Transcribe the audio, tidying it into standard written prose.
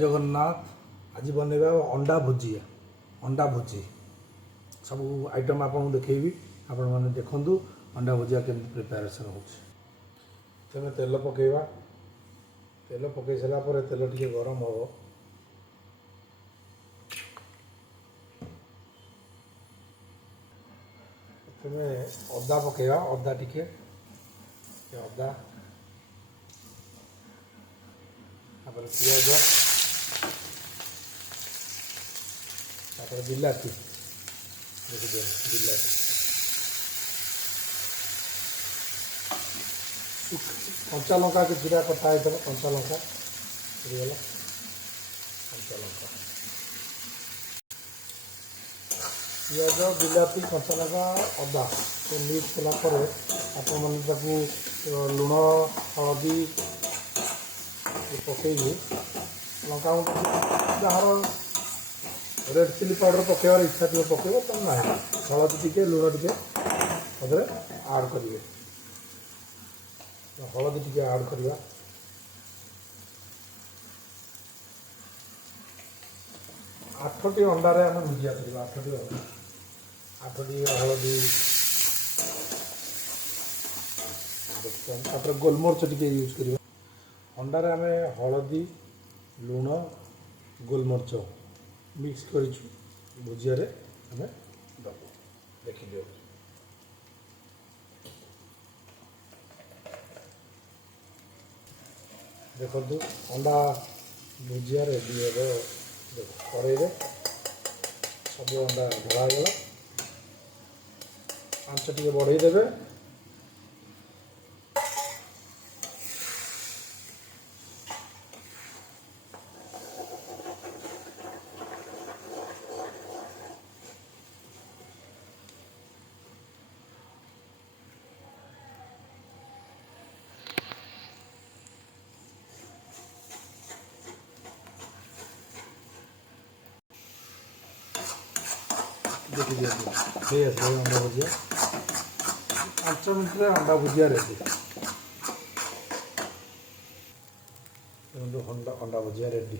जगन्नाथ आज बनवा अंडा भुजी सब आइटम आपको देखी आपण मैंने देखूँ अंडा भुजिया के प्रिपेरेसन हो तेल पकेवा तेल पकई सारापर तेल टे गरम हम अदा पकेवा अदा टिके अदा पिज बिलाती देखिए बिलाती कंचा लंका के जीरा कटा होता है कंचा लंका गला कंचा लंका पिज बिलाती कंचा लंका अदा तो मिक्स कलापर आपण मैंने लुण हलदी पकई लंका जार रेड चिली पाउडर पकेबार इच्छा थी पकेब तुम ना हलदी टी लुण टे आड करेंगे हलदी टी आड करवा आठटी अंडारे आम भुजिया करवा आठटी हलदी गोलमरिच टी यूज करवा अंडारे आम हलदी लुण गोलमरिच मिक्स कर भुजिया आम दबू देखी दियो देखो अंडा भुजिया रेडी देख कड़े सब अंडा ढलागला आंच टे बढ़ईदेवे देखिए अंडा भुजिया 5 मिनट अंडा भुजिया रेडी अंडा भुजिया रेडी।